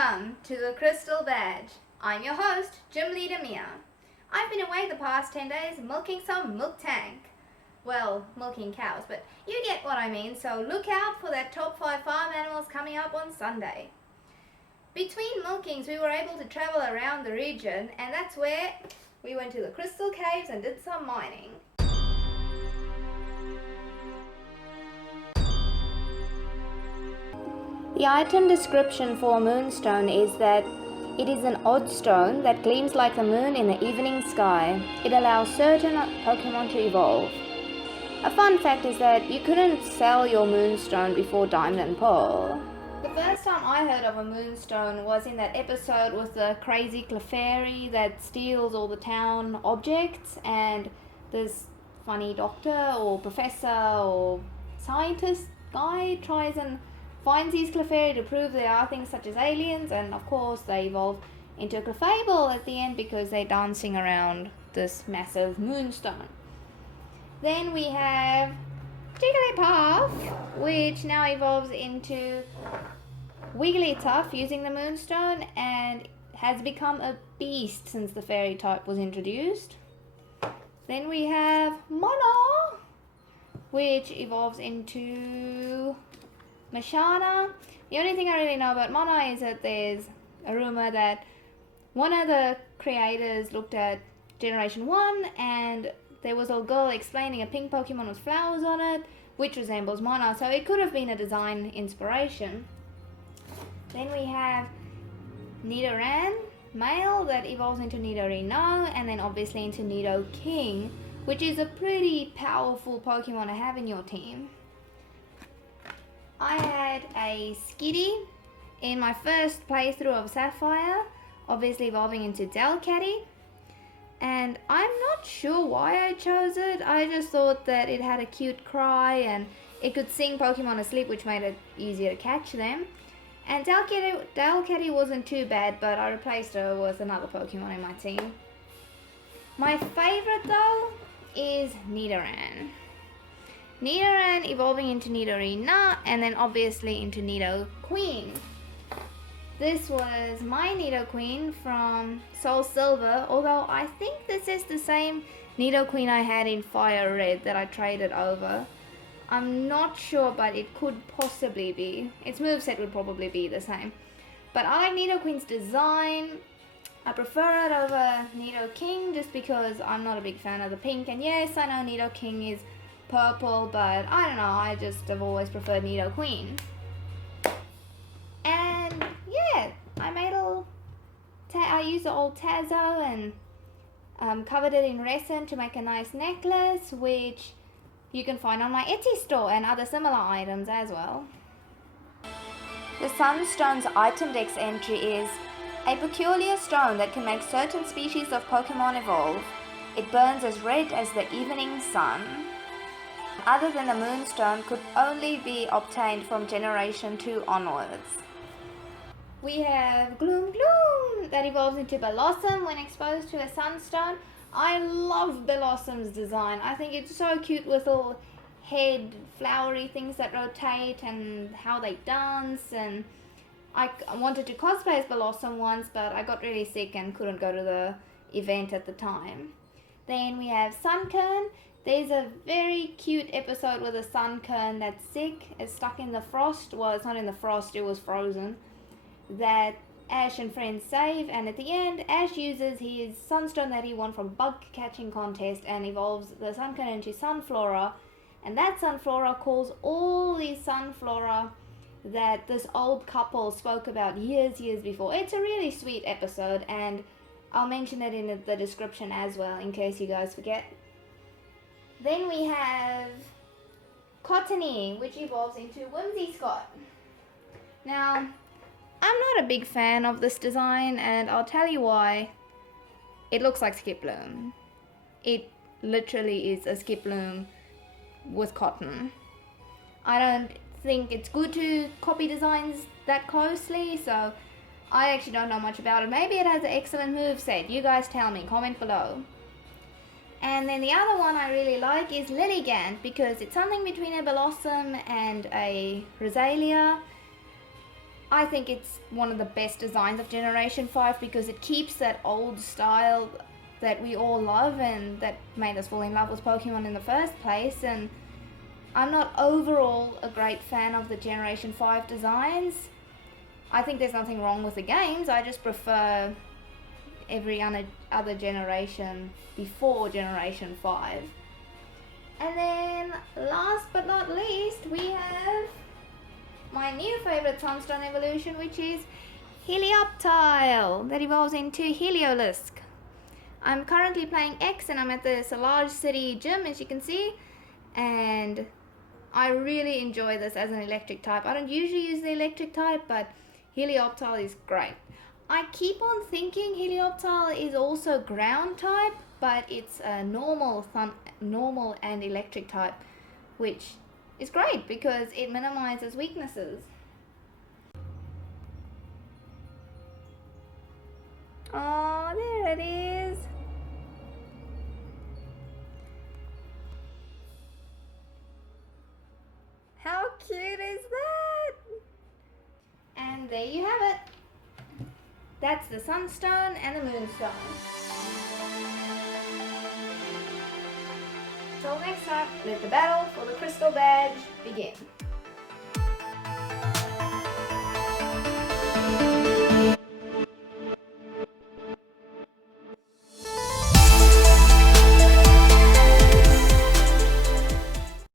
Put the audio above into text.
Welcome to the Crystal Badge. I'm your host, Gym Leader Mia. I've been away the past 10 days milking some milk tank. Well, milking cows, but you get what I mean, so look out for that top 5 farm animals coming up on Sunday. Between milkings, we were able to travel around the region, and that's where we went to the Crystal Caves and did some mining. The item description for a moonstone is that it is an odd stone that gleams like the moon in the evening sky. It allows certain Pokémon to evolve. A fun fact is that you couldn't sell your moonstone before Diamond and Pearl. The first time I heard of a moonstone was in that episode with the crazy Clefairy that steals all the town objects, and this funny doctor or professor or scientist guy tries and finds these Clefairy to prove there are things such as aliens, and of course they evolve into a Clefable at the end because they're dancing around this massive moonstone. Then we have Jigglypuff, which now evolves into Wigglytuff using the moonstone and has become a beast since the fairy type was introduced. Then we have Mono, which evolves into Mashana. The only thing I really know about Mono is that there's a rumor that one of the creators looked at Generation 1 and there was a girl explaining a pink Pokemon with flowers on it, which resembles Mono, so it could have been a design inspiration. Then we have Nidoran, male, that evolves into Nidorino, and then obviously into Nidoking, which is a pretty powerful Pokemon to have in your team. I had a Skitty in my first playthrough of Sapphire, obviously evolving into Delcatty, and I'm not sure why I chose it. I just thought that it had a cute cry and it could sing Pokemon asleep, which made it easier to catch them. And Delcatty wasn't too bad, but I replaced her with another Pokemon in my team. My favorite though is Nidoran. Nidoran evolving into Nidorina and then obviously into Nidoqueen. This was my Nidoqueen from Soul Silver, although I think this is the same Nidoqueen I had in Fire Red that I traded over. I'm not sure, but it could possibly be. Its moveset would probably be the same. But I like Nidoqueen's design. I prefer it over Nidoking just because I'm not a big fan of the pink. And yes, I know Nidoking is purple, but I don't know, I just have always preferred Nidoqueen. And yeah, I used the old Tazo and covered it in resin to make a nice necklace, which you can find on my Etsy store and other similar items as well. The Sunstone's item dex entry is a peculiar stone that can make certain species of Pokemon evolve. It burns as red as the evening sun. Other than the Moonstone, could only be obtained from Generation 2 onwards. We have Gloom Gloom that evolves into Blossom when exposed to a Sunstone. I love Blossom's design. I think it's so cute with all head flowery things that rotate and how they dance, and I wanted to cosplay as Blossom once, but I got really sick and couldn't go to the event at the time. Then we have Sunkern. There's a very cute episode with a Sunkern that's sick. It's stuck in the frost. Well, it's not in the frost, it was frozen. That Ash and friends save, and at the end, Ash uses his Sunstone that he won from bug catching contest and evolves the Sunkern into Sunflora. And that Sunflora calls all these Sunflora that this old couple spoke about years before. It's a really sweet episode, and I'll mention it in the description as well in case you guys forget. Then we have Cottony, which evolves into Whimsicott. Now, I'm not a big fan of this design, and I'll tell you why. It looks like Skiploom. It literally is a Skiploom with cotton. I don't think it's good to copy designs that closely, so I actually don't know much about it. Maybe it has an excellent moveset. You guys tell me, comment below. And then the other one I really like is Lilligant, because it's something between a Blossom and a Rosalia. I think it's one of the best designs of Generation 5 because it keeps that old style that we all love and that made us fall in love with Pokemon in the first place. And I'm not overall a great fan of the Generation 5 designs. I think there's nothing wrong with the games, I just prefer every other generation before Generation 5. And then last but not least, we have my new favorite Sunstone evolution, which is Helioptile, that evolves into Heliolisk. I'm currently playing X and I'm at the Solage City gym, as you can see, and I really enjoy this as an electric type. I don't usually use the electric type, but Helioptile is great. I keep on thinking Helioptile is also ground type, but it's a normal and electric type, which is great because it minimizes weaknesses. Oh, there it is. How cute is that? And there you have it. That's the Sunstone and the Moonstone. Till next time, let the battle for the Crystal Badge begin.